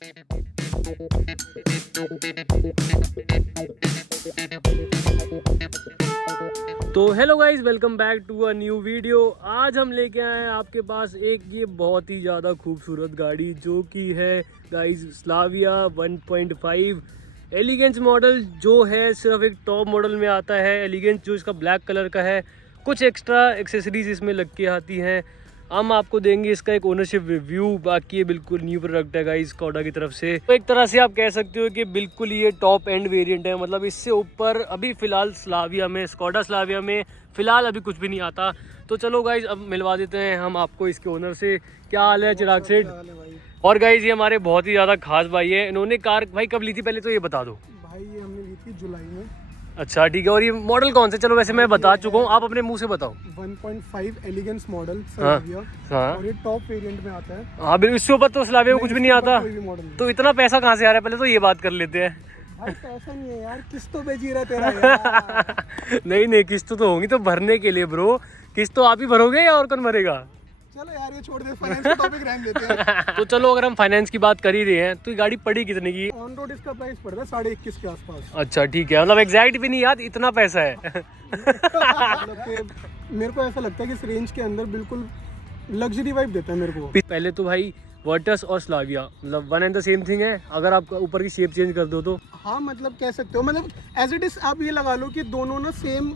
तो hello guys, welcome back to a new video. आज हम लेके आए हैं आपके पास एक ये बहुत ही ज़्यादा खूबसूरत गाड़ी जो कि है गाइज स्लाविया 1.5 एलिगेंस मॉडल, जो है सिर्फ एक टॉप मॉडल में आता है। एलिगेंस जो इसका ब्लैक कलर का है, कुछ एक्स्ट्रा एक्सेसरीज इसमें लग के आती हैं। हम आपको देंगे इसका एक ओनरशिप रिव्यू। बाकी ये बिल्कुल न्यू प्रोडक्ट है गाइस स्कोडा की तरफ से। तो एक तरह से आप कह सकते हो कि बिल्कुल ये टॉप एंड वेरिएंट है। मतलब इससे ऊपर अभी फ़िलहाल स्लाविया में, स्कोडा स्लाविया में फ़िलहाल अभी कुछ भी नहीं आता। तो चलो गाइस अब मिलवा देते हैं हम आपको इसके ओनर से। क्या हाल है चिराग सेठ? और गाइस ये हमारे बहुत ही ज़्यादा खास भाई है। इन्होंने कार भाई कब ली थी, पहले तो ये बता दो। भाई ये हमने ली थी जुलाई में। अच्छा ठीक है। और ये मॉडल कौन सा? चलो वैसे मैं बता चुका हूँ, आप अपने मुंह से बताओ। 1.5 एलिगेंस मॉडल स्लाविया। हाँ और ये टॉप वेरिएंट में आता है। हाँ बिल्कुल, इससे ऊपर तो स्लाविया में कुछ भी नहीं आता। तो इतना पैसा कहाँ से आ रहा है, पहले तो ये बात कर लेते हैं। भाई पैसा नहीं है यार, किस्तों पे जी रहा तेरा यार। नहीं किस्त तो होंगी तो भरने के लिए ब्रो। किस्त तो आप ही भरोगे या और कौन भरेगा? चलो यार ये छोड़ दे, फाइनेंस का टॉपिक रहने देते हैं। तो चलो अगर हम फाइनेंस की बात कर ही रहे हैं तो ये गाड़ी पड़ी कितने की? ऑन रोड इसका प्राइस पड़ता है 21.5 के आसपास। अच्छा ठीक है, मतलब एग्जैक्ट भी नहीं याद, इतना पैसा है। मतलब कि मेरे को ऐसा लगता है कि इस रेंज के अंदर बिल्कुल लग्जरी वाइब देता है मेरे को। पहले तो भाई वर्टस और स्लाविया मतलब one and the same thing है। अगर आप ऊपर की शेप चेंज कर दो तो हाँ मतलब कह सकते हो, मतलब एज इट इज आप ये लगा लो कि दोनों ना सेम,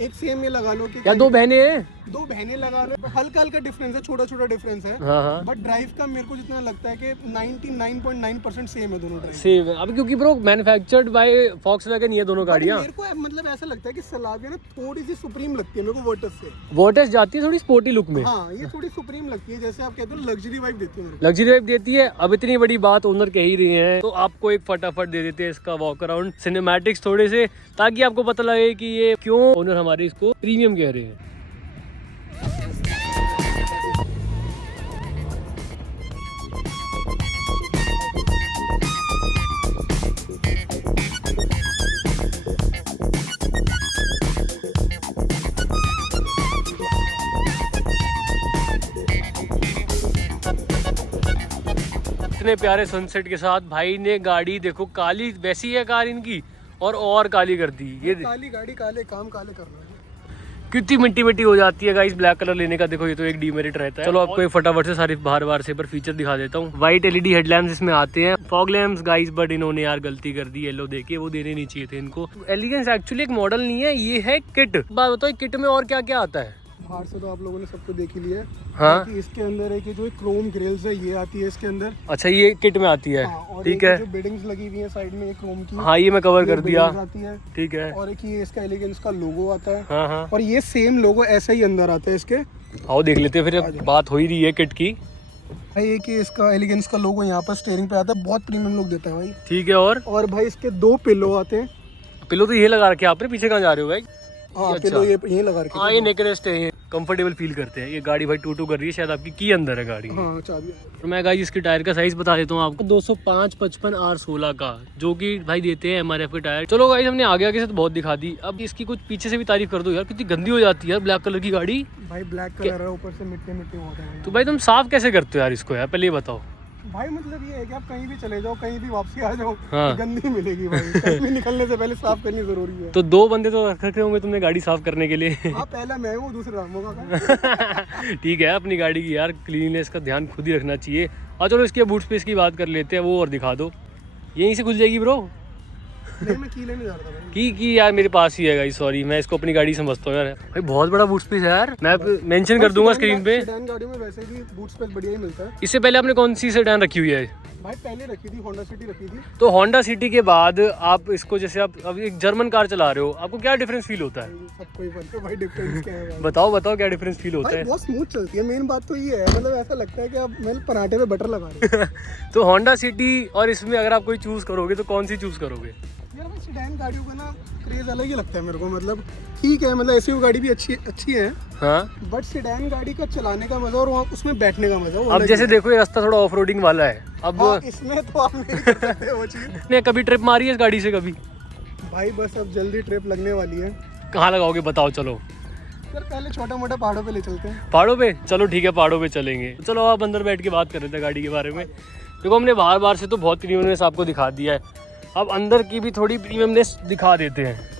एक सेम ये लगा लो कि क्या दो बहनें हैं? दो बहनें लगा लो। हल्का हल्का डिफरेंस है, छोटा छोटा डिफरेंस है। हाँ बट ड्राइव का मेरे को जितना लगता है कि 99.9% सेम है दोनों ड्राइव। सेम है। अब क्योंकि ब्रो मैन्युफैक्चर्ड बाय फॉक्सवैगन ये दोनों गाड़ियाँ। मेरे को मतलब ऐसा लगता है कि स्लाविया ना थोड़ी सी सुप्रीम लगती है मेरे को वर्टस से। वर्टस जाती है थोड़ी स्पोर्टी लुक में। हाँ ये थोड़ी सुप्रीम लगती है, जैसे आप कहते हो लग्जरी वाइब देती है मेरे को। लग्जरी वाइब देती है। अब इतनी बड़ी बात ओनर कह ही रहे हैं तो आपको एक फटाफट दे देते हैं इसका वॉक अराउंड सिनेमैटिक्स थोड़े से, ताकि आपको पता लगे कि ये क्यों ओनर हमारे इसको प्रीमियम कह रहे हैं। इतने प्यारे सनसेट के साथ भाई ने गाड़ी देखो, काली वैसी है कार इनकी और काली कर दी। ये काली गाड़ी काले काम काले करना है। कितनी मिट्टी मिट्टी हो जाती है गाइस ब्लैक कलर लेने का। देखो ये तो एक डीमेरिट रहता है। चलो आपको एक फटाफट से सारी बार से पर फीचर दिखा देता हूँ। व्हाइट एलईडी हेडलैम्प्स इसमें आते हैं, फॉग लैम्प्स गाइस, बट इन्होंने यार गलती कर दी। येलो देके वो देने नहीं चाहिए थे इनको। एलिगेंस एक्चुअली एक मॉडल नहीं है, ये है किट। बात बताओ किट में और क्या क्या आता है? बाहर से तो आप लोगों ने सबको देख ही लिया है। हाँ कि इसके अंदर है कि जो क्रोम ग्रिल्स है ये आती है इसके अंदर। अच्छा ये किट में आती है। हाँ, और ठीक है। जो बिडिंग्स लगी हुई है साइड में क्रोम की, हाँ ये मैं कवर कर दिया। आती है। ठीक है। और एक ये इसका एलिगेंस का लोगो आता है। हाँ। और ये सेम लोगो ऐसा ही अंदर आता है इसके। आओ देख लेते हैं फिर, बात हो ही रही है किट की। भाई ये कि इसका एलिगेंस का लोगो यहाँ पर स्टीयरिंग पे आता है, बहुत प्रीमियम लुक देता है भाई। ठीक है। और भाई इसके 2 पिलो आते हैं। पिलो तो ये लगा रखे आपने, पीछे कहाँ जा रहे हो भाई? हाँ अच्छा। पिलो ये लगा रखे। हाँ ये नेक रेस्ट है, ये कंफर्टेबल फील करते हैं। ये गाड़ी भाई टू कर रही है, शायद आपकी की अंदर है गाड़ी। हाँ चाबी। तो मैं गाइस इसके टायर का साइज बता देता हूँ आपको। 205/55 R16 का, जो कि भाई देते हैं MRF के टायर। चलो गाइस हमने आगे से तो बहुत दिखा दी, अब इसकी कुछ पीछे से भी तारीफ कर दो यार। कितनी गंदी हो जाती है यार ब्लैक कलर की गाड़ी। भाई ब्लैक कलर है, ऊपर से मिट्टी होता है। तो भाई तुम साफ कैसे करते हो यार इसको यार, पहले ये बताओ। भाई मतलब ये है कि आप कहीं भी चले जाओ, कहीं भी वापसी आ जाओ, हाँ। गंदी मिलेगी भाई। कहीं भी निकलने से पहले साफ करनी जरूरी है। तो 2 बंदे तो रख रखे होंगे तुमने गाड़ी साफ करने के लिए। हाँ पहला मैं हूँ, दूसरा रामोगा का। ठीक है, अपनी गाड़ी की यार क्लीननेस का ध्यान खुद ही रखना चाहिए। और चलो इसके बूट स्पेस की बात कर लेते हैं, वो और दिखा दो। यहीं से खुल जाएगी ब्रो? नहीं मैं की लेने जा रहा था भाई। की यार मेरे पास ही है गाइस, सॉरी मैं इसको अपनी गाड़ी समझता हूँ यार। भाई बहुत बड़ा बूट स्पेस है यार, मैं मेंशन कर दूंगा स्क्रीन पे। सेडान गाड़ियों में वैसे भी बूट स्पेस बढ़िया ही मिलता है। इससे पहले आपने कौन सी सेडान रखी हुई है? भाई पहले रखी थी होंडा सिटी रखी थी। तो होंडा सिटी के बाद आप इसको, जैसे आप अब एक जर्मन कार चला रहे हो, आपको क्या डिफरेंस फील होता है? सबको ही पता है भाई डिफरेंस क्या है। बताओ क्या डिफरेंस फील होता भाई है? बहुत स्मूथ चलती है, मेन बात तो ये है। मतलब ऐसा लगता है कि आप मैंने पराठे पे बटर लगा रहे हैं। तो होंडा सिटी और इसमें अगर आप कोई चूज करोगे तो कौन सी चूज करोगे? यार भाई सेडान गाड़ियों का ना क्रेज अलग ही लगता है मेरे को। मतलब ठीक है, मतलब एसयूवी गाड़ी भी अच्छी है। हाँ बट सेडान गाड़ी का चलाने का मजा और वहाँ उसमें बैठने का मजा वो अब अलग जैसे है। देखो ये रास्ता थोड़ा ऑफ रोडिंग वाला है। अब हाँ, इसमें तो आप नहीं कर सकते वो चीज। ने कभी ट्रिप मारी है इस गाड़ी से कभी? भाई बस अब जल्दी ट्रिप लगने वाली है। कहाँ लगाओगे बताओ? चलो सर पहले छोटा मोटा पहाड़ों पे ले चलते हैं। पहाड़ों पे? चलो ठीक है, पहाड़ों पे चलेंगे। चलो आप अंदर बैठ के बात कर रहे थे गाड़ी के बारे में। देखो हमने बार बार से तो बहुत प्रीमियमनेस आपको दिखा दिया है, अब अंदर की भी थोड़ी प्रीमियमनेस दिखा देते हैं।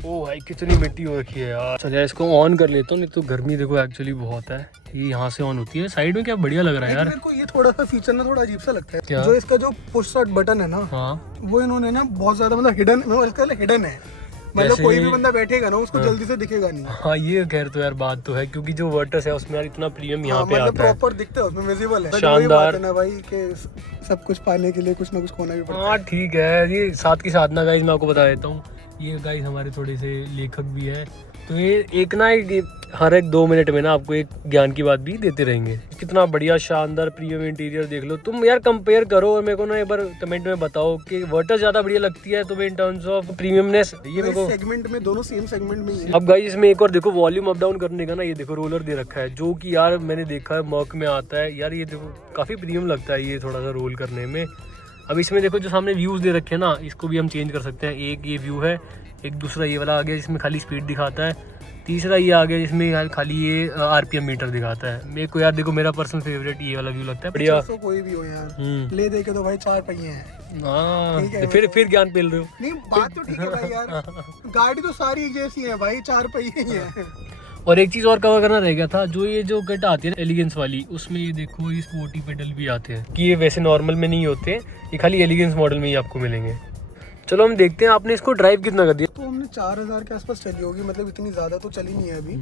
ओ भाई कितनी मिट्टी हो रखी है यार। चलिए इसको ऑन कर लेता हूँ, नहीं तो गर्मी देखो एक्चुअली बहुत है। ये यहाँ से ऑन होती है, साइड में क्या बढ़िया लग रहा है यार। मेरे को ये थोड़ा सा फीचर ना थोड़ा अजीब सा लगता है। क्या? जो इसका जो पुश स्टार्ट बटन है ना, हाँ वो इन्होंने ना बहुत ज्यादा मतलब हिडन है, मतलब कोई भी बंदा बैठेगा ना उसको जल्दी से दिखेगा नहीं। हाँ ये खैर तो यार बात तो है, क्योंकि जो वर्टस है उसमें यार इतना प्रीमियम यहाँ पे मतलब आता है। प्रॉपर दिखता है उसमें, विजिबल है। शानदार है ना भाई कि सब कुछ पाने के लिए कुछ ना कुछ खोना भी पड़ता है। हाँ ठीक है, ये साथ की साथ ना गाइस मैं आपको बता देता हूँ, ये गाइस हमारे थोड़े से लेखक भी है, तो ये एक ना हर एक 2 मिनट में ना आपको एक ज्ञान की बात भी देते रहेंगे। कितना बढ़िया शानदार प्रीमियम इंटीरियर देख लो तुम यार, कंपेयर करो और मेरे को ना एक बार कमेंट में बताओ कि वर्टस ज्यादा बढ़िया लगती है तुम्हें इन टर्म्स ऑफ प्रीमियमनेस। ये मेरे को सेगमेंट में दोनों सेम सेगमेंट में ही है। अब गाइस इसमें एक और देखो वॉल्यूम अप डाउन करने का ना, ये देखो रोलर दे रखा है, जो कि यार मैंने देखा है मर्क में आता है यार, ये देखो काफी प्रीमियम लगता है ये थोड़ा सा रोल करने में। अब इसमें देखो जो सामने व्यूज दे रखे हैं ना, इसको भी हम चेंज कर सकते हैं। एक ये व्यू है, एक दूसरा ये वाला आ गया जिसमें खाली स्पीड दिखाता है, तीसरा ये आ गया जिसमें यार खाली ये आरपीएम मीटर दिखाता है। मेरे को यार देखो मेरा पर्सनल फेवरेट ये वाला व्यू लगता है बढ़िया। कोई भी हो यार ले देखे तो भाई 4 पहिए हैं। हाँ फिर ज्ञान पेल रहे हो। नहीं बात तो ठीक है भाई यार, गाड़ी तो सारी एक जैसी है भाई, 4 पहिए ही है। और एक चीज और कवर करना रह गया था, जो किट आती है ना एलिगेंस वाली, उसमें ये देखो ये स्पोर्टी पेडल भी आते हैं, कि ये वैसे नॉर्मल में नहीं होते, ये खाली एलिगेंस मॉडल में ही आपको मिलेंगे। चलो हम देखते हैं आपने इसको ड्राइव कितना कर दिया। तो हमने 4000 के आसपास चली होगी, मतलब इतनी ज्यादा तो चली नहीं है अभी,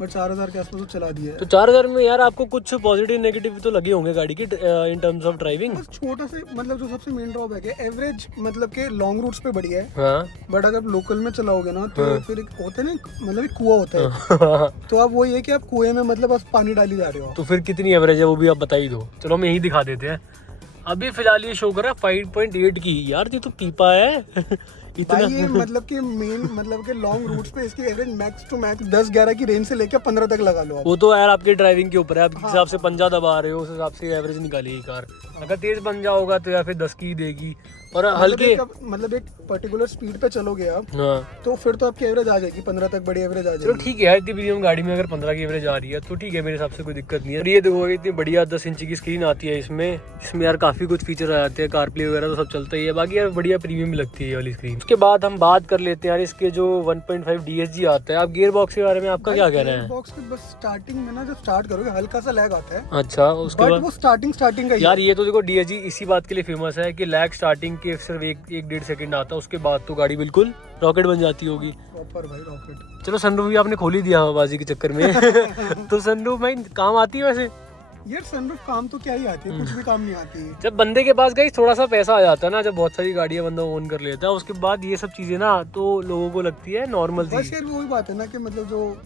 बट 4000 के आसपास तो चला दिया है। तो 4000 में यार आपको कुछ पॉजिटिव नेगेटिव तो लगे होंगे गाड़ी की इन टर्म्स ऑफ ड्राइविंग। बस छोटा सा मतलब जो सबसे मेन ड्रॉबैक है, एवरेज मतलब के लॉन्ग रूट्स पे बढ़िया है, हाँ बट अगर लोकल में चलाओगे ना तो फिर एक होता है ना, मतलब एक कुआं होता है, तो अब वो ये कि आप कुएं में मतलब बस पानी डाली जा रहे हो। तो फिर कितनी एवरेज है वो भी आप बता ही दो। चलो हम यही दिखा देते हैं। अभी फिलहाल ये शो कर रहा है 5.8 की, यार ये तो पीपा है इतना। भाई ये मतलब कि मेन मतलब के लॉन्ग रूट्स पे इसकी एवरेज मैक्स टू मैक्स 10-11 की रेंज से लेकर 15 तक लगा लो आप। वो तो यार आपके ड्राइविंग के ऊपर है, आप किस हिसाब से पंजा दबा रहे हो उस हिसाब से एवरेज निकालेगी कार। अगर तेज बन जाओगा तो या फिर 10 की देगी, और हल्के मतलब एक पर्टिकुलर स्पीड पे चलोगे आप, हाँ तो फिर तो आपकी एवरेज आ जाएगी 15 तक, बड़ी एवरेज आ जाएगी। चलो ठीक है यार, इतनी प्रीमियम गाड़ी में अगर 15 की एवरेज आ रही है तो ठीक है, मेरे हिसाब से कोई दिक्कत नहीं है। और ये देखो इतनी बढ़िया 10 इंच की स्क्रीन आती है इसमें, जिसमें यार काफी कुछ फीचर आ जाते हैं, कार प्ले वगैरह तो सब चलता ही है, बाकी यार बढ़िया प्रीमियम भी लगती है ये वाली स्क्रीन। उसके बाद हम बात कर लेते हैं यार इसके जो 1.5 DSG आता है। आप गियर बॉक्स के बारे में आपका क्या कहना है? बॉक्स के बस स्टार्टिंग में ना जब स्टार्ट करोगे हल्का सा लैग आता है। अच्छा उसके बाद वो स्टार्टिंग का यार ये तो देखो DSG इसी बात के लिए फेमस है कि लैग स्टार्टिंग के सिर्फ 1-1.5 सेकंड आता है, उसके बाद तो गाड़ी बिल्कुल रॉकेट बन जाती होगी। प्रॉपर भाई रॉकेट। चलो सनरूफ भी आपने खोल ही दिया हवाबाजी के चक्कर में तो सनरूफ भाई काम आती है वैसे? यार सनरूफ काम तो क्या ही आती है, कुछ भी काम नहीं आती है। जब बंदे के पास गई थोड़ा सा पैसा आ जाता है ना, जब बहुत सारी गाड़ियां बंदा ओन कर लेता है, उसके बाद ये सब चीजें ना तो लोगों को लगती है नॉर्मल बस थी। यार वही बात है ना कि मतलब जो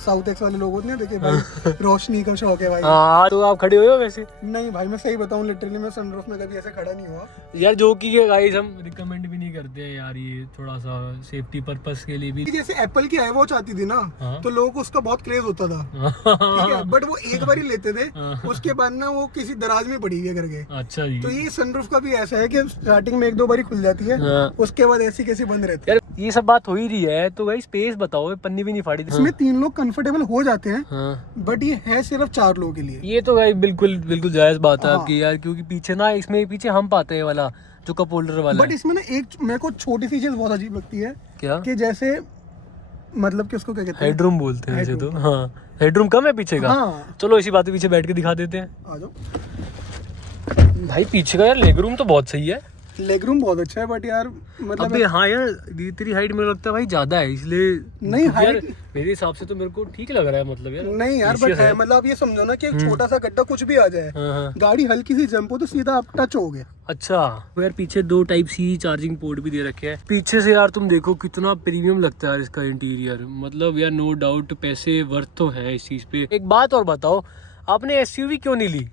साउथ एक्स वाले लोग होते हैं, देखिए भाई रोशनी का शौक है भाई। हाँ तो आप खड़े हुए हो वैसे? नहीं भाई मैं सही बताऊं लिटरली मैं सनरूफ में कभी ऐसे खड़ा नहीं हुआ यार, जो कि गाइस हम रिकमेंड भी नहीं करते हैं यार, ये थोड़ा सा सेफ्टी पर्पस के लिए भी। जैसे एप्पल की iWatch आती थी ना, हाँ। तो लोगों को उसका बहुत क्रेज होता था, ठीक है, बट वो एक बार ही लेते थे, उसके बाद ना वो किसी दराज में पड़ी है करके। अच्छा जी। तो ये सनरूफ का भी ऐसा है कि स्टार्टिंग में 1-2 बार ही खुल जाती है, उसके बाद ऐसी कैसी बंद रहती है। यार ये सब बात हो ही रही है तो भाई स्पेस बताओ, पन्नी भी नहीं फाड़ी। इसमें 3 लोग कंफर्टेबल हो जाते हैं, हाँ। बट ये है सिर्फ 4 लोगों के लिए। ये तो भाई बिल्कुल बिल्कुल जायज बात है हाँ। आपकी यार, क्योंकि पीछे ना इसमें पीछे हम पाते हैं वाला जो कप होल्डर वाला बट इसमें ना एक मेरे को छोटी सी चीज बहुत अजीब लगती है, क्या कि जैसे मतलब कि उसको क्या कहते हैं, हेडरूम बोलते हैं वैसे तो। हाँ हेडरूम कम है पीछे का। हाँ। चलो इसी बात पे पीछे बैठ के दिखा देते हैं। आ जाओ भाई पीछे का यार लेग रूम तो बहुत सही है, लेग रूम बहुत अच्छा है, बट यार मतलब अबे हाँ यार तेरी हाइट मेरे लगता है भाई ज्यादा है, इसलिए नहीं यार हाइट मेरे हिसाब से तो मेरे को ठीक लग रहा है, मतलब यार नहीं यार, बट है मतलब आप ये समझो ना कि एक छोटा सा गड्ढा कुछ भी आ जाए, हाँ। गाड़ी हल्की सी जंप हो तो सीधा आप टच हो गए। अच्छा तो यार पीछे 2 Type-C चार्जिंग पोर्ट भी दे रखे हैं पीछे से। यार तुम देखो कितना प्रीमियम लगता है यार इसका इंटीरियर, मतलब यार नो डाउट पैसे वर्थ तो है इस चीज पे। एक बात और बताओ, आपने SUV क्यों नहीं ली?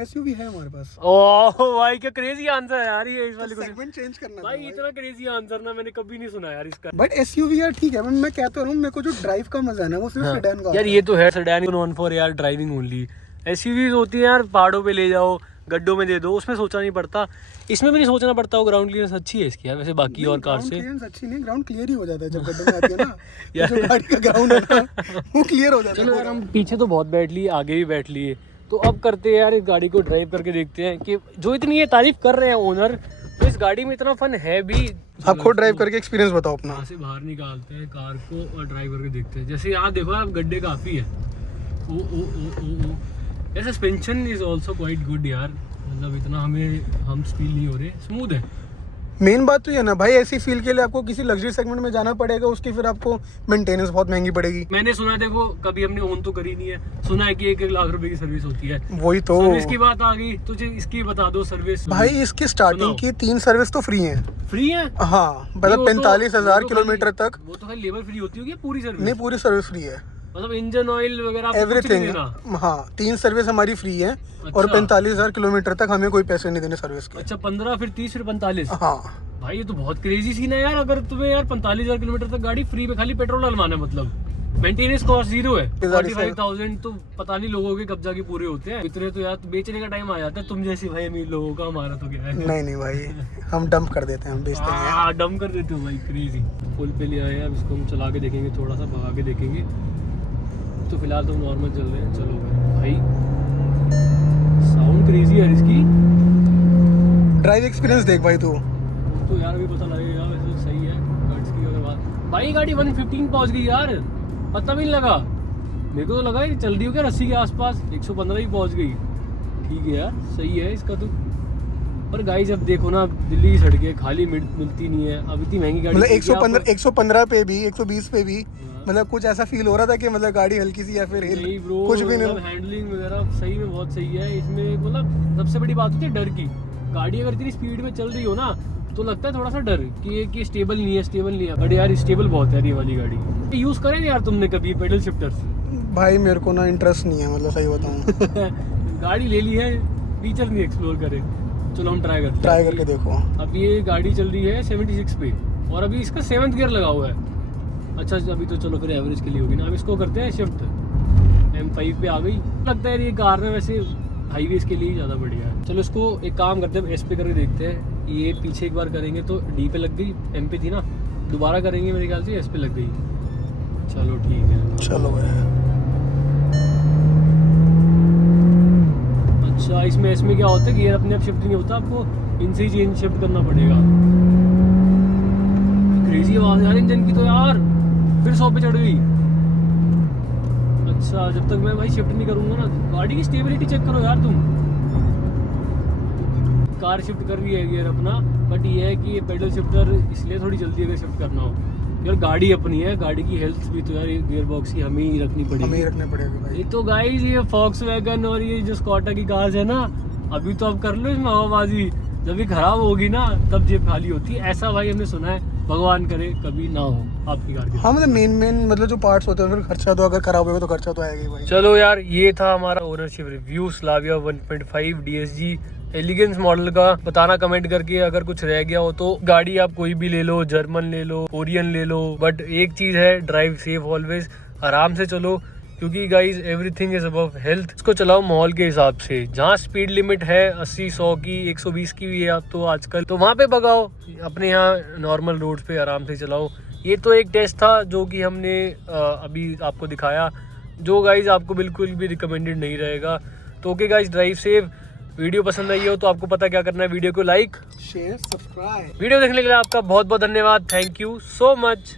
SUV है हमारे पास। ओह भाई क्या क्रेजी आंसर है यार ये इस वाले को। सेगमेंट चेंज करना भाई इतना क्रेजी आंसर ना मैंने कभी नहीं सुना यार इसका। बट SUV यार ठीक है, मैं कहता हूँ मेरे को जो ड्राइव का मजा है ना वो सिर्फ सेडान का यार ये तो है सेडान नॉन फॉर यार ड्राइविंग ओनली। SUVs होती है यार पहाड़ों पे ले जाओ, गड्ढों में दे दो, उसमें सोचना नहीं पड़ता, इसमें भी नहीं सोचना पड़ता। वो ग्राउंड क्लियरेंस अच्छी है इसकी यार वैसे बाकी और कार से। अच्छी नहीं, ग्राउंड क्लियर ही हो जाता है जब गड्ढे में आती है ना यार, जो गाड़ी का ग्राउंड है ना वो क्लियर हो जाता है। चलो यार हम पीछे तो बहुत बैठ लिए, आगे भी बैठ लिए, तो अब करते हैं यार इस गाड़ी को ड्राइव करके देखते हैं कि जो इतनी ये तारीफ कर रहे हैं ओनर, तो इस गाड़ी में इतना फन है भी। आप खुद ड्राइव करके एक्सपीरियंस बताओ अपना। यहाँ से बाहर निकालते हैं कार को और ड्राइव करके देखते हैं। जैसे यहाँ देखो आप, गड्ढे काफ़ी है। ओ ओ ओ ओ ओ, suspension is also quite good यार, मतलब इतना हम फील नहीं हो रहे, स्मूथ है। मेन बात तो ये ना भाई, ऐसी फील के लिए आपको किसी लग्जरी सेगमेंट में जाना पड़ेगा, उसकी फिर आपको मेंटेनेंस बहुत महंगी पड़ेगी। मैंने सुना है, देखो कभी हमने ओन तो करी नहीं है, सुना है कि 1 लाख रुपए की सर्विस होती है। वही तो सर्विस की बात आ गई, तुझे इसकी बता दो सर्विस। भाई इसकी स्टार्टिंग की 3 सर्विस तो फ्री हैं। फ्री है? हाँ, मतलब 45,000 किलोमीटर तक। वो तो खाली लेबर फ्री होती होगी, पूरी सर्विस? नहीं, पूरी सर्विस फ्री है, मतलब इंजन ऑयल वगैरह एवरीथिंग। हाँ, 3 सर्विस हमारी फ्री है। और 45,000 किलोमीटर तक हमें कोई पैसे नहीं देने सर्विस के। अच्छा, 15 फिर 30 फिर 45। हाँ भाई ये तो बहुत क्रेजी सीन है यार। अगर तुम्हें यार 45,000 किलोमीटर तक गाड़ी फ्री में, खाली पेट्रोल डलवाना है, मतलब मेंटेनेंस कॉस्ट 0 है। 45,000 तो पता नहीं लोगों के कब्जा के पूरे होते हैं इतने, तो यार बेचने का टाइम आ जाता है। तुम जैसे भाई अमीर लोगों का, हमारा तो क्या है। नहीं भाई, हम डंप कर देते हैं, हम बेचते नहीं हैं। डंप कर देते हो भाई, क्रेजी। पुल पे ले आए हैं, अब इसको हम चला के देखेंगे, थोड़ा सा भगा के देखेंगे। तो फिलहाल तो नॉर्मल चल रहे हैं। चलो भाई, साउंड क्रेजी है इसकी। ड्राइव एक्सपीरियंस देख भाई तू। तो यार अभी पता लगेगा, वैसे सही है गर्ड्स की अगर बात। भाई गाड़ी 115 पहुंच गई यार, पता भी नहीं लगा। मेरे को तो लगा कि चल रही हो क्या 80 के आसपास, 115 ही पहुंच गई। ठीक है यार, सही है इसका तो। पर गाइस अब देखो ना, दिल्ली की सड़कें खाली मिलती नहीं है। अब इतनी महंगी गाड़ी, मतलब 115 पे भी, 120 पे भी, मतलब कुछ ऐसा फील हो रहा था कि मतलब गाड़ी हल्की सी या फिर कुछ भी नहीं। हैंडलिंग वगैरह सही में बहुत सही है इसमें। मतलब सबसे बड़ी बात होती है डर की। गाड़ी अगर इतनी स्पीड में चल रही हो ना, तो लगता है थोड़ा सा डर कि स्टेबल नहीं है। बट यार स्टेबल बहुत है ये वाली गाड़ी। यूज करें यार तुमने कभी पेडल शिफ्टर्स? भाई मेरे को ना इंटरेस्ट नहीं है, मतलब सही बताऊं। गाड़ी ले ली है, फीचर नहीं एक्सप्लोर करे। चलो हम ट्राई करके देखो। अब ये गाड़ी चल रही है 76 पे, और अभी इसका 7th गियर लगा हुआ है। अच्छा, अभी तो चलो फिर एवरेज के लिए होगी ना। अब इसको करते हैं शिफ्ट, M5 पे आ गई। लगता है ये कार में वैसे हाईवेज के लिए ज़्यादा बढ़िया है। चलो इसको एक काम करते हैं, S पे करके देखते हैं। ये पीछे एक बार करेंगे तो D पे लग गई, M पे थी ना, दोबारा करेंगे मेरे ख्याल से S पे लग गई। चलो ठीक है। चलो भाई। अच्छा, इसमें S में क्या होता है, गियर अपने आप शिफ्ट नहीं होता, आपको इनसे ही चेंज शिफ्ट करना पड़ेगा। क्रेजी आवाज यार इंजन की तो यार, फिर 100 पे चढ़ गई। अच्छा, जब तक मैं भाई शिफ्ट नहीं करूंगा ना, गाड़ी की स्टेबिलिटी चेक करो यार तुम। कार शिफ्ट कर रही है गियर अपना, बट ये है कि ये पेडल शिफ्टर इसलिए थोड़ी जल्दी अगर शिफ्ट करना हो। यार गाड़ी अपनी है, गाड़ी की हेल्थ भी तो यार गियर बॉक्स की हमें ही रखनी पड़ेगी। भाई। ये तो गाइस, ये Volkswagen और ये जो स्कॉटा की कार्स है ना, अभी तो अब कर लो इसमें हवाबाजी। जब ये खराब होगी ना, तब जेब खाली होती है। ऐसा भाई हमने सुना है, भगवान करे कभी ना हो आपकी कार की। हाँ, मतलब मेन मतलब जो पार्ट्स होते हैं, फिर खर्चा तो अगर खराब होगा तो खर्चा तो आएगा ही भाई। चलो यार, ये था हमारा ownership review Slavia 1.5 DSG elegance model का। बताना कमेंट करके अगर कुछ रह गया हो तो। गाड़ी आप कोई भी ले लो, जर्मन ले लो, कोरियन ले लो, बट एक चीज है, ड्राइव सेफ ऑलवेज, आराम से चलो, क्योंकि guys everything is above health. इसको चलाओ माहौल के हिसाब से। जहाँ स्पीड लिमिट है 80, 100 की, 120 की भी है आप तो आजकल, तो वहाँ पे भगाओ। अपने यहाँ नॉर्मल रोड पे आराम से चलाओ। ये तो एक टेस्ट था जो कि हमने अभी आपको दिखाया, जो गाइज आपको बिल्कुल भी रिकमेंडेड नहीं रहेगा। तो okay guys, drive safe. Video पसंद आई हो तो आपको पता क्या करना है, वीडियो को लाइक, शेयर, सब्सक्राइब। वीडियो देखने के लिए आपका बहुत बहुत धन्यवाद। Thank you so much.